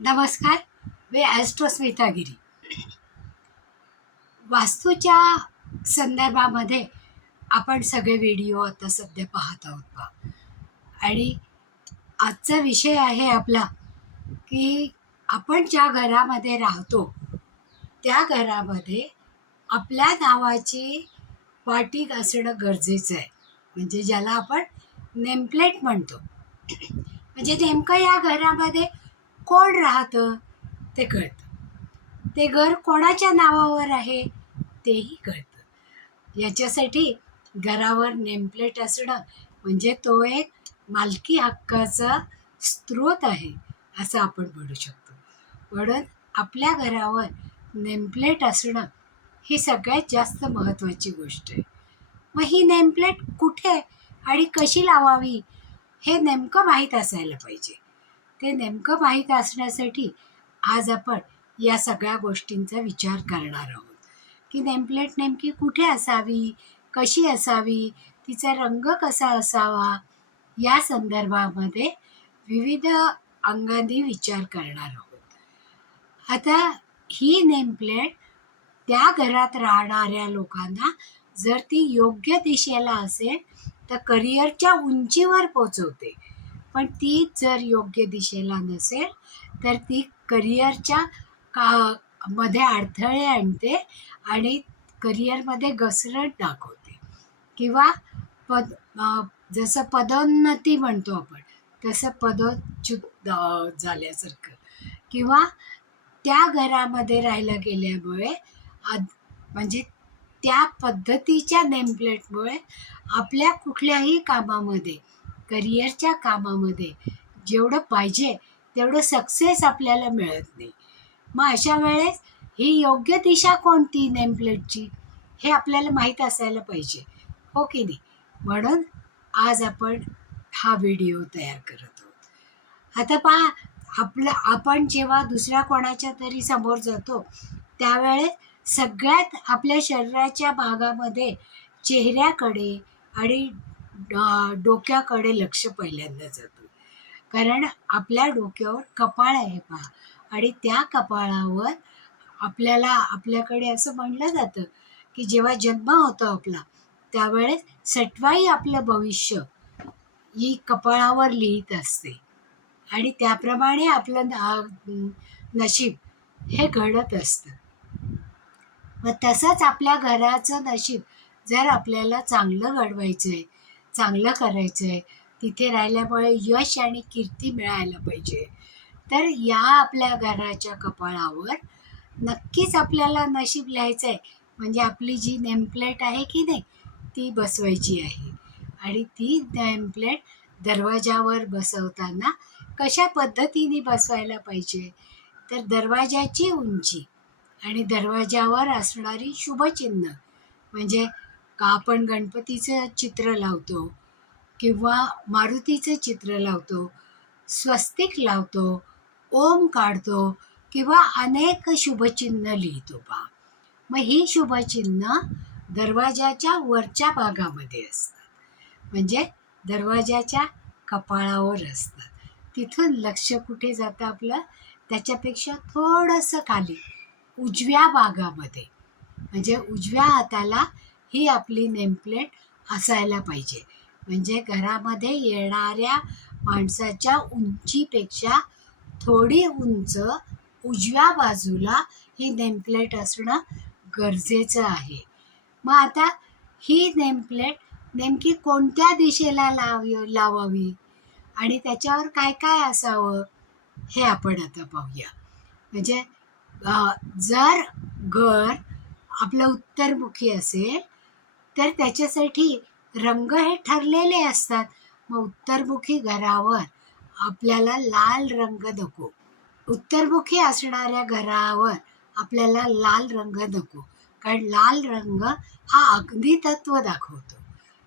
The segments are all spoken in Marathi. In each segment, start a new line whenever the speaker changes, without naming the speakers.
नमस्कार मी ॲस्ट्रो स्मितागिरी वास्तूच्या संदर्भामध्ये आपण सगळे व्हिडिओ आता सध्या पाहत आहोत का आणि आजचा विषय आहे आपला की आपण ज्या घरामध्ये राहतो त्या घरामध्ये आपल्या नावाची वाटीक असणं गरजेचं आहे. म्हणजे ज्याला आपण नेमप्लेट म्हणतो. म्हणजे नेमकं या घरामध्ये कोण राहतं? ते कळतं. ते घर कोणाच्या नावावर आहे? तेही कळतं. याच्यासाठी घरावर नेमप्लेट असणं म्हणजे तो एक मालकी हक्काचा स्रोत आहे असं आपण म्हणू शकतो. म्हणून आपल्या घरावर नेमप्लेट असणं ही सगळ्यात जास्त महत्त्वाची गोष्ट आहे. मग ही नेमप्लेट कुठे आणि कशी लावावी हे नेमकं माहीत असायला पाहिजे. ते नेमकं माहीत असण्यासाठी आज आपण या सगळ्या गोष्टींचा विचार करणार आहोत. की नेमप्लेट नेमकी कुठे असावी? कशी असावी? तिचा रंग कसा असावा? या संदर्भामध्ये विविध अंगांनी विचार करणार आहोत. आता ही नेमप्लेट त्या घरात राहणाऱ्या लोकांना जर ती योग्य दिशेला असेल तर करिअरच्या उंचीवर पोचवते. पण ती जर योग्य दिशेला नसेल तर ती करिअरच्या का मध्ये अडथळे आणते आणि करिअरमध्ये घसरण दाखवते. किंवा पद जसं पदोन्नती म्हणतो आपण तसं पदोच्युत झाल्यासारखं. किंवा त्या घरामध्ये राहायला गेल्यामुळे आद म्हणजे त्या पद्धतीच्या नेमप्लेटमुळे आपल्या कुठल्याही कामामध्ये करिअरच्या कामामध्ये जेवढं पाहिजे तेवढं सक्सेस आपल्याला मिळत नाही. मग अशा वेळेस ही योग्य दिशा कोणती नेमप्लेटची? हे आपल्याला माहीत असायला पाहिजे. हो की नाही? म्हणून आज आपण हा व्हिडिओ तयार करत आहोत. आता पहा आपलं आपण जेव्हा दुसऱ्या कोणाच्या तरी समोर जातो त्यावेळेस सगळ्यात आपल्या शरीराच्या भागामध्ये चेहऱ्याकडे आणि डोक्याकडे लक्ष पहिल्यांदा जातं. कारण आपल्या डोक्यावर कपाळ आहे पहा. आणि त्या कपाळावर आपल्याला आपल्याकडे असं म्हणलं जातं की जेव्हा जन्म होतो आपला त्यावेळेस सटवाई आपलं भविष्य ही कपाळावर लिहित असते. आणि त्याप्रमाणे आपलं नशीब हे घडत असतं. मग तसंच आपल्या घराचं नशीब जर आपल्याला चांगलं घडवायचं आहे चांगलं करायचं आहे तिथे राहिल्यामुळे यश आणि कीर्ती मिळायला पाहिजे. तर या आपल्या घराच्या कपाळावर नक्कीच आपल्याला नशीब लिहायचं आहे म्हणजे आपली जी नेमप्लेट आहे की नाही ती बसवायची आहे. आणि ती नेमप्लेट दरवाजावर बसवताना कशा पद्धतीने बसवायला पाहिजे? तर दरवाजाची उंची आणि दरवाजावर असणारी शुभचिन्ह. म्हणजे का आपण गणपतीचं चित्र लावतो किंवा मारुतीचं चित्र लावतो स्वस्तिक लावतो ओम काढतो किंवा अनेक शुभचिन्ह लिहितो पहा मग ही शुभचिन्ह दरवाजाच्या वरच्या भागामध्ये असतात. म्हणजे दरवाजाच्या कपाळावर असतात. तिथून लक्ष कुठे जातं आपलं? त्याच्यापेक्षा थोडंसं खाली उजव्या भागामध्ये. म्हणजे उजव्या हाताला ही आपली नेमप्लेट असायला पाहिजे. म्हणजे घरामध्ये येणाऱ्या माणसाच्या उंचीपेक्षा थोडी उंच उजव्या बाजूला ही नेमप्लेट असणं गरजेचं आहे. मग आता ही नेमप्लेट नेमकी कोणत्या दिशेला लाव लावावी? आणि त्याच्यावर काय काय असावं? हे आपण आता पाहूया. म्हणजे जर घर आपलं उत्तरमुखी असेल तर त्याच्यासाठी रंग हे ठरलेले असतात. मग उत्तरमुखी घरावर आपल्याला लाल रंग नको. उत्तरमुखी असणाऱ्या घरावर आपल्याला लाल रंग नको. कारण लाल रंग हा अग्नितत्व दाखवतो.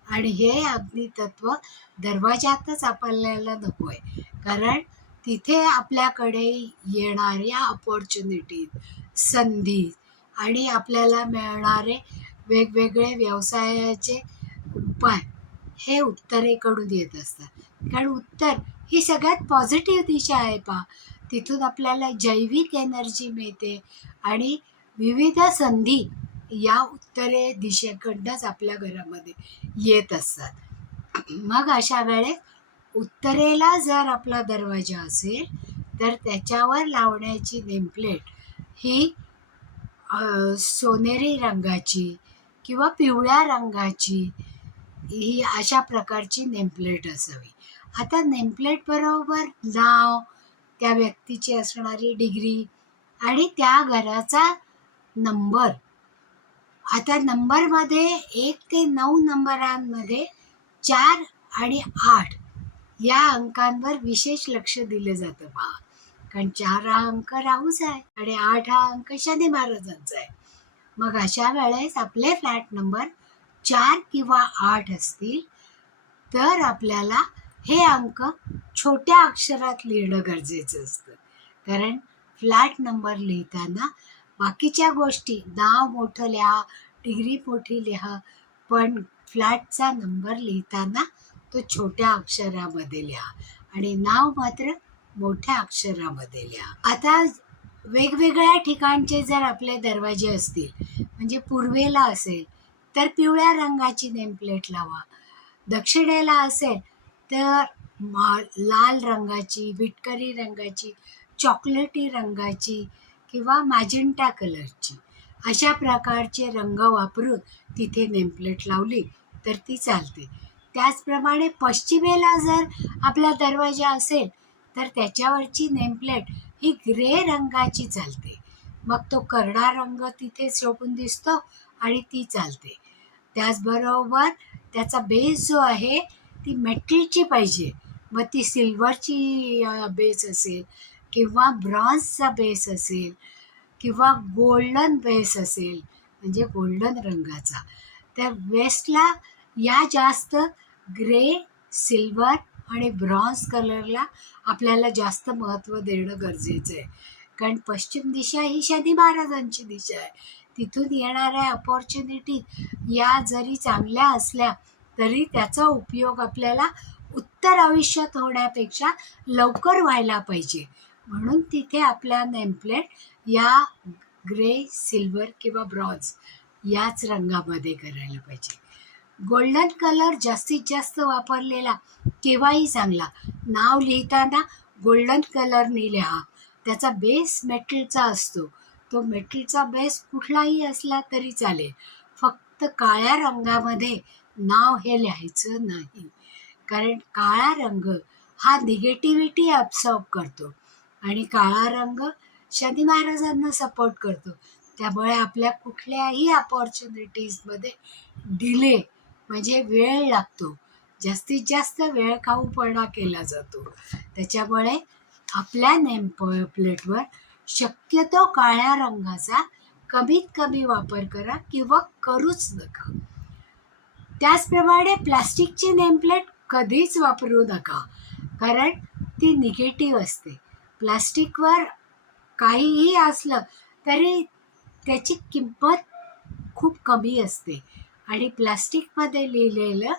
आणि हे अग्नितत्व दरवाजातच आपल्याला नको आहे कारण तिथे आपल्याकडे येणाऱ्या अपॉर्च्युनिटीज संधी आणि आपल्याला मिळणारे वेगवेगळे व्यवसायाचे उपाय हे उत्तरेकडून येत असतात. कारण उत्तर ही सगळ्यात पॉझिटिव्ह दिशा आहे पा तिथून आपल्याला जैविक एनर्जी मिळते आणि विविध संधी या उत्तरे दिशेकडनंच आपल्या घरामध्ये येत असतात. मग अशा वेळेस उत्तरेला जर आपला दरवाजा असेल तर त्याच्यावर लावण्याची नेमप्लेट ही सोनेरी रंगाची किंवा पिवळ्या रंगाची ही अशा प्रकारची नेमप्लेट असावी. आता नेमप्लेट बरोबर नाव त्या व्यक्तीची असणारी डिग्री आणि त्या घराचा नंबर. आता नंबरमध्ये एक ते नऊ नंबरांमध्ये चार आणि आठ या अंकांवर विशेष लक्ष दिलं जातं पहा. कारण चार हा अंक राहूच आहे आणि आठ हा अंक शनी महाराजांचा आहे. मग अशा वेळेस आपले फ्लॅट नंबर चार किंवा आठ असतील. तर आपल्याला हे अंक छोट्या अक्षरात लिहिणं गरजेचं असतं. कारण फ्लॅट नंबर लिहिताना बाकीच्या गोष्टी नाव मोठं लिहा डिग्री मोठी लिहा पण फ्लॅटचा नंबर लिहिताना तो छोट्या अक्षरामध्ये लिहा आणि नाव मात्र मोठ्या अक्षरामध्ये लिहा. आता वेगवेगळ्या ठिकाणचे जर आपले दरवाजे असतील म्हणजे पूर्वेला असेल तर पिवळ्या रंगाची नेमप्लेट लावा. दक्षिणेला असेल तर मा लाल रंगाची विटकरी रंगाची चॉकलेटी रंगाची किंवा मॅजेंटा कलरची. अशा प्रकारचे रंग वापरून तिथे नेमप्लेट लावली तर ती चालते. त्याचप्रमाणे पश्चिमेला जर आपला दरवाजा असेल तर त्याच्यावरची नेमप्लेट ही ग्रे रंगाची चालते. मग तो करडा रंग तिथे शोभून दिसतो आणि ती चालते. त्याचबरोबर त्याचा बेस जो आहे ती मेटलची पाहिजे. मग ती सिल्वरची बेस असेल किंवा ब्रॉन्झचा बेस असेल किंवा गोल्डन बेस असेल म्हणजे गोल्डन रंगाचा. तर वेस्टला या जास्त ग्रे सिल्वर आणि ब्रॉन्झ कलरला आपल्याला जास्त महत्त्व देणं गरजेचं आहे. कारण पश्चिम दिशा ही शनी महाराजांची दिशा आहे. तिथून येणाऱ्या अपॉर्च्युनिटी या जरी चांगल्या असल्या तरी त्याचा उपयोग आपल्याला उत्तर आयुष्यात होण्यापेक्षा लवकर व्हायला पाहिजे. म्हणून तिथे आपल्या नेमप्लेट या ग्रे सिल्वर किंवा ब्रॉन्झ याच रंगामध्ये करायला पाहिजे. गोल्डन कलर जास्तीत जास्त वापरलेला केव्हाही चांगला. नाव लिहिताना गोल्डन कलरने लिहा. त्याचा बेस मेटलचा असतो. तो मेटलचा बेस कुठलाही असला तरी चालेल. फक्त काळ्या रंगामध्ये नाव हे लिहायचं नाही. कारण काळा रंग हा निगेटिव्हिटी ॲब्सॉर्ब करतो आणि काळा रंग शनी महाराजांना सपोर्ट करतो. त्यामुळे आपल्या कुठल्याही अपॉर्च्युनिटीजमध्ये डिले म्हणजे वेळ लागतो. जास्तीत जास्त वेळ खाऊपणा केला जातो. त्याच्यामुळे आपल्या नेम प्लेटवर शक्यतो काळ्या रंगाचा कमीत कमी वापर करा किंवा करूच नका. त्याचप्रमाणे प्लास्टिकची नेमप्लेट कधीच वापरू नका कारण ती निगेटिव्ह असते. प्लास्टिकवर काहीही असलं तरी त्याची किंमत खूप कमी असते. आणि प्लास्टिकमध्ये लिहिलेलं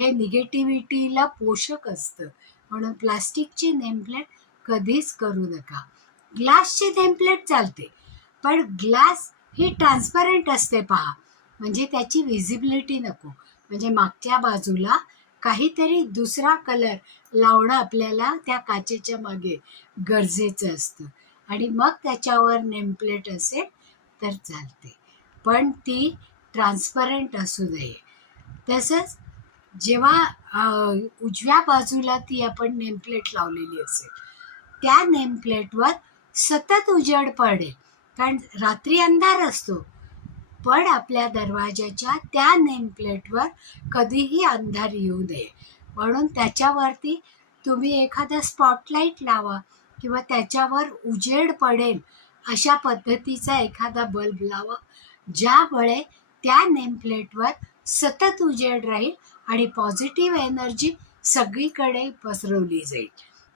हे निगेटिव्हिटीला पोषक असतं. म्हणून प्लास्टिकची नेमप्लेट कधीच करू नका. ग्लासची नेमप्लेट चालते पण ग्लास ही ट्रान्सपरंट असते पहा. म्हणजे त्याची विजिबिलिटी नको. म्हणजे मागच्या बाजूला काहीतरी दुसरा कलर लावणं आपल्याला त्या काचेच्या मागे गरजेचं असतं. आणि मग त्याच्यावर नेमप्लेट असेल तर चालते. पण ती ट्रान्सपरंट असू नये तसंच जेव्हा उजव्या बाजूला ती आपण नेमप्लेट लावलेली असेल त्या नेमप्लेटवर सतत उजेड पडेल. कारण रात्री अंधार असतो. पण आपल्या दरवाजाच्या त्या नेमप्लेटवर कधीही अंधार येऊ नये. म्हणून त्याच्यावरती तुम्ही एखादा स्पॉटलाईट लावा किंवा त्याच्यावर उजेड पडेल अशा पद्धतीचा एखादा बल्ब लावा. ज्यामुळे त्या नेमप्लेटवर सतत उजेड राहील आणि पॉझिटिव्ह एनर्जी सगळीकडे पसरवली जाईल.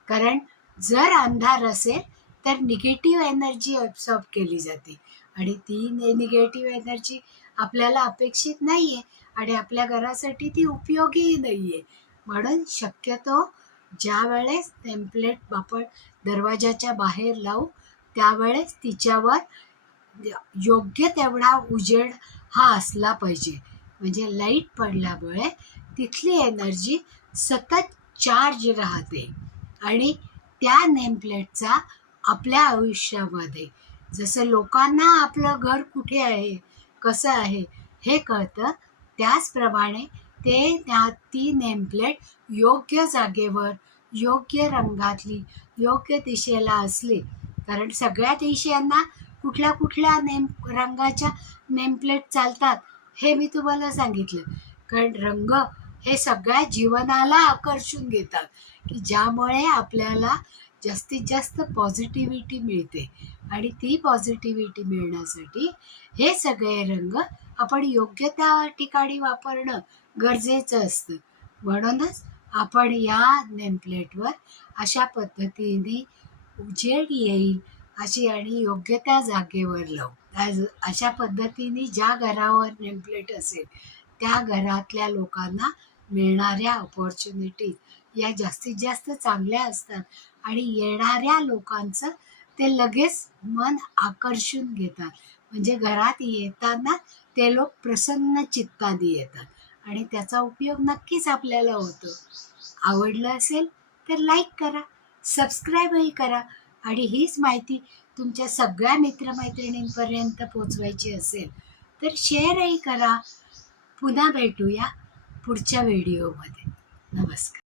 कारण जर अंधार असेल तर निगेटिव्ह एनर्जी ॲब्सॉर्ब केली जाते. आणि ती निगेटिव्ह एनर्जी आपल्याला अपेक्षित नाही आहे आणि आपल्या घरासाठी ती उपयोगीही नाही आहे म्हणून शक्यतो ज्या वेळेस नेमप्लेट आपण दरवाजाच्या बाहेर लावू त्यावेळेस तिच्यावर योग्य तेवढा उजेड हा असला पाहिजे. म्हणजे लाइट पडल्यामुळे तिथली एनर्जी सतत चार्ज राहते. आणि त्या नेमप्लेटचा आपल्या आयुष्यामध्ये जसं लोकांना आपलं घर कुठे आहे कसं आहे हे कळतं. त्याचप्रमाणे ते त्या ती नेमप्लेट योग्य जागेवर योग्य रंगातली योग्य दिशेला असली कारण सगळ्या दिशेंना कुठल्या कुठल्या नेम रंगाच्या नेमप्लेट चालतात हे मी तुम्हाला सांगितलं. कारण रंग हे सगळ्या जीवनाला आकर्षून घेतात की ज्यामुळे आपल्याला जास्तीत जास्त पॉझिटिव्हिटी मिळते. आणि ती पॉझिटिव्हिटी मिळण्यासाठी हे सगळे रंग आपण योग्य त्या ठिकाणी वापरणं गरजेचं असतं. म्हणूनच आपण या नेमप्लेटवर अशा पद्धतीने उजेड येईल अशी आणि योग्य त्या जागेवर लावू. अशा पद्धतीने ज्या घरावर नेमप्लेट असेल त्या घरातल्या लोकांना मिळणाऱ्या ऑपॉर्च्युनिटीज या जास्तीत जास्त चांगल्या असतात आणि येणाऱ्या लोकांचं ते लगेच मन आकर्षून घेतात. म्हणजे घरात येताना ते लोक प्रसन्न चित्ताने येतात आणि त्याचा उपयोग नक्कीच आपल्याला होतो. आवडलं असेल तर लाईक करा सबस्क्राईबही करा. आणि हीच माहिती तुमच्या सगळ्या मित्रमैत्रिणींपर्यंत पोचवायची असेल तर शेअरही करा. पुन्हा भेटूया पुढच्या व्हिडिओमध्ये. नमस्कार.